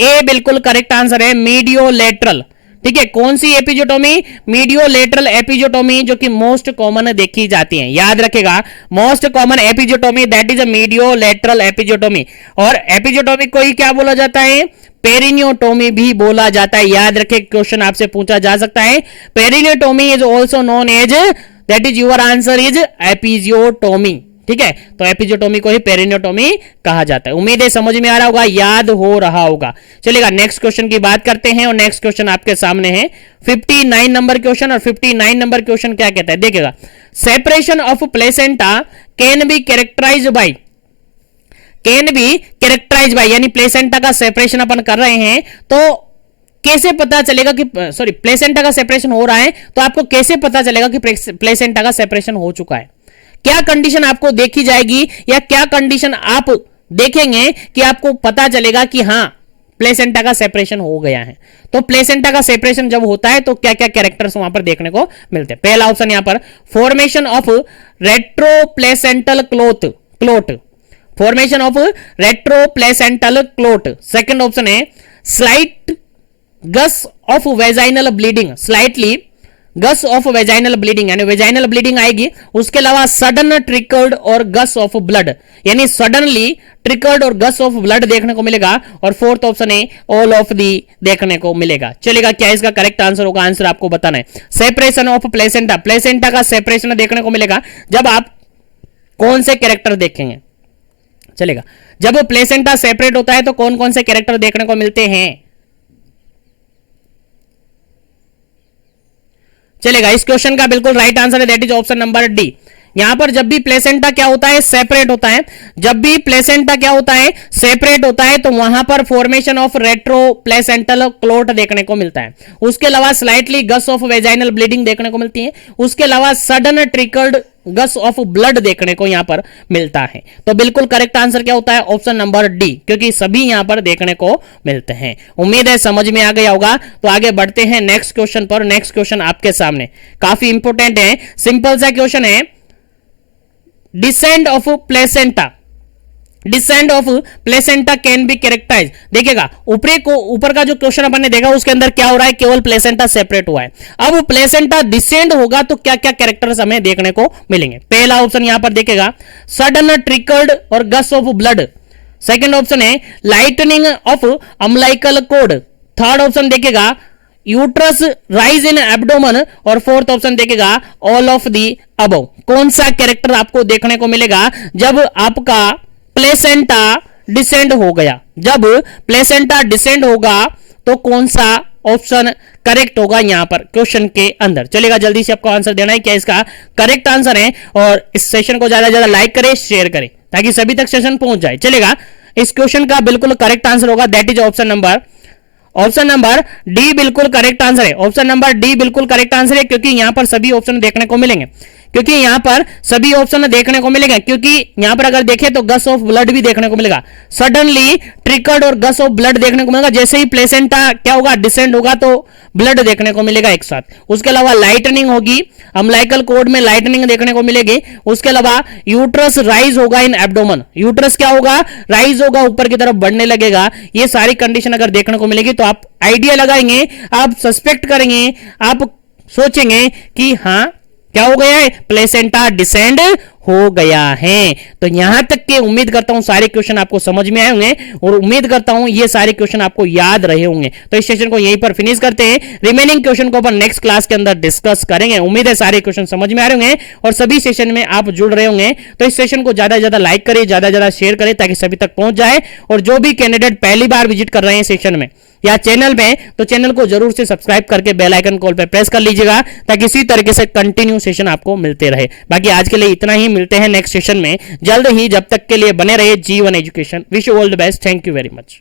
ए, बिल्कुल करेक्ट आंसर है मीडियोलेटरल, ठीक है। कौन सी एपिजियोटोमी? मीडियोलेटरल एपिजियोटोमी, जो कि मोस्ट कॉमन देखी जाती है। याद रखेगा, most common episiotomy that is a mediolateral episiotomy. और एपिजियोटोमी को ही क्या बोला जाता है? पेरिनियोटोमी भी बोला जाता है। याद रखे, क्वेश्चन आपसे पूछा जा सकता है। Perineotomy is also known as, that is your answer is episiotomy, ठीक है। तो एपिजियोटोमी को ही पेरिनियोटोमी कहा जाता है। उम्मीद है समझ में आ रहा होगा, याद हो रहा होगा। चलेगा, नेक्स्ट क्वेश्चन की बात करते हैं, और नेक्स्ट क्वेश्चन आपके सामने है 59 नंबर क्वेश्चन। और 59 नंबर क्वेश्चन क्या कहता है? देखिएगा, separation of placenta can be characterised by, यानी प्लेसेंटा का सेपरेशन अपन कर रहे हैं, तो कैसे पता चलेगा कि प्लेसेंटा का सेपरेशन हो रहा है, तो आपको कैसे पता चलेगा कि प्लेसेंटा का सेपरेशन हो चुका है? क्या कंडीशन आपको देखी जाएगी, या क्या कंडीशन आप देखेंगे कि आपको पता चलेगा कि हां प्लेसेंटा का सेपरेशन हो गया है? तो प्लेसेंटा का सेपरेशन जब होता है तो क्या क्या कैरेक्टर्स वहां पर देखने को मिलते हैं? पहला ऑप्शन यहां पर formation of retroplacental clot, formation of retroplacental clot. Second option है slight gush of vaginal bleeding, slightly gush of vaginal bleeding, यानी वेजाइनल ब्लीडिंग आएगी। उसके अलावा सडन ट्रिकल्ड और गस ऑफ ब्लड, यानी सडनली ट्रिकल्ड और गस ऑफ ब्लड देखने को मिलेगा। और फोर्थ ऑप्शन है ऑल ऑफ दी देखने को मिलेगा। चलेगा, क्या इसका करेक्ट आंसर होगा? आंसर आपको बताना है। सेपरेशन ऑफ प्लेसेंटा, प्लेसेंटा का सेपरेशन देखने को मिलेगा जब आप कौन से कैरेक्टर देखेंगे? चलेगा, जब प्लेसेंटा सेपरेट होता है तो कौन कौन से कैरेक्टर देखने को मिलते हैं? चलेगा। इस क्वेश्चन का बिल्कुल राइट आंसर है that is option number D. यहां पर जब भी प्लेसेंटा क्या होता है, सेपरेट होता है, जब भी प्लेसेंटा क्या होता है, सेपरेट होता है, तो वहां पर formation of retro placental clot देखने को मिलता है। उसके अलावा slightly gush of vaginal bleeding देखने को मिलती है। उसके अलावा sudden trickled gush of blood देखने को यहां पर मिलता है। तो बिल्कुल करेक्ट आंसर क्या होता है, ऑप्शन नंबर डी, क्योंकि सभी यहां पर देखने को मिलते हैं। उम्मीद है समझ में आ गया होगा। तो आगे बढ़ते हैं नेक्स्ट क्वेश्चन पर। नेक्स्ट क्वेश्चन आपके सामने काफी इंपोर्टेंट है, सिंपल सा क्वेश्चन है। Descent of placenta, descent of placenta can be characterise. देखिएगा ऊपर का जो क्वेश्चन अपन ने देखा उसके अंदर क्या हो रहा है, केवल प्लेसेंटा सेपरेट हुआ है। अब प्लेसेंटा डिसेंड होगा तो क्या क्या कैरेक्टर्स हमें देखने को मिलेंगे। पहला ऑप्शन यहां पर देखिएगा, सडन ट्रिकल्ड और gush of blood. Second option है lightning of umbilical code. Third option देखिएगा यूट्रस राइज इन एब्डोमन। और फोर्थ ऑप्शन देखेगा ऑल ऑफ दी अबव। कौन सा कैरेक्टर आपको देखने को मिलेगा जब आपका प्लेसेंटा डिसेंड हो गया, जब प्लेसेंटा डिसेंड होगा तो कौन सा ऑप्शन करेक्ट होगा यहां पर क्वेश्चन के अंदर। चलेगा, जल्दी से आपको आंसर देना है क्या इसका करेक्ट आंसर है। और इस सेशन को ज्यादा से ज्यादा लाइक करें, शेयर करें, ताकि सभी तक सेशन पहुंच जाए। चलेगा, इस क्वेश्चन का बिल्कुल करेक्ट आंसर होगा that is option number D बिल्कुल करेक्ट आंसर है। ऑप्शन नंबर डी बिल्कुल करेक्ट आंसर है, क्योंकि यहां पर सभी ऑप्शन देखने को मिलेंगे, क्योंकि यहां पर सभी ऑप्शन देखने को मिलेगा। क्योंकि यहां पर अगर देखें तो गस ऑफ ब्लड भी देखने को मिलेगा, सडनली ट्रिकल्ड और गस ऑफ ब्लड देखने को मिलेगा। जैसे ही प्लेसेंटा क्या होगा, डिसेंड होगा, तो ब्लड देखने को मिलेगा एक साथ। उसके अलावा लाइटनिंग होगी, अम्लाइकल कोड में लाइटनिंग देखने को मिलेगी। उसके अलावा यूट्रस राइज होगा इन एब्डोमन, यूट्रस क्या होगा, राइज होगा, ऊपर की तरफ बढ़ने लगेगा। ये सारी कंडीशन अगर देखने को मिलेगी तो आप आइडिया लगाएंगे, आप सस्पेक्ट करेंगे, आप सोचेंगे कि हाँ क्या हो गया है, प्लेसेंटा डिसेंड हो गया है। तो यहां तक के उम्मीद करता हूं सारे क्वेश्चन आपको समझ में आए होंगे और उम्मीद करता हूं ये सारे क्वेश्चन आपको याद रहे होंगे। तो इस सेशन को यहीं पर फिनिश करते हैं, रिमेनिंग क्वेश्चन को अपन नेक्स्ट क्लास के अंदर डिस्कस करेंगे। उम्मीद है सारे क्वेश्चन समझ में आ रहे होंगे और सभी सेशन में आप जुड़ रहे होंगे। तो इस सेशन को ज्यादा से ज्यादा लाइक करें, ज्यादा से ज्यादा शेयर करें, ताकि सभी तक पहुंच जाए। और जो भी कैंडिडेट पहली बार विजिट कर रहे हैं सेशन में या चैनल में, तो चैनल को जरूर से सब्सक्राइब करके बेल आइकन कॉल पे प्रेस कर लीजिएगा, ताकि इसी तरीके से कंटिन्यू सेशन आपको मिलते रहे। बाकी आज के लिए इतना ही, मिलते हैं नेक्स्ट सेशन में जल्द ही। जब तक के लिए बने रहे G1 education. Wish you all the best, thank you very much.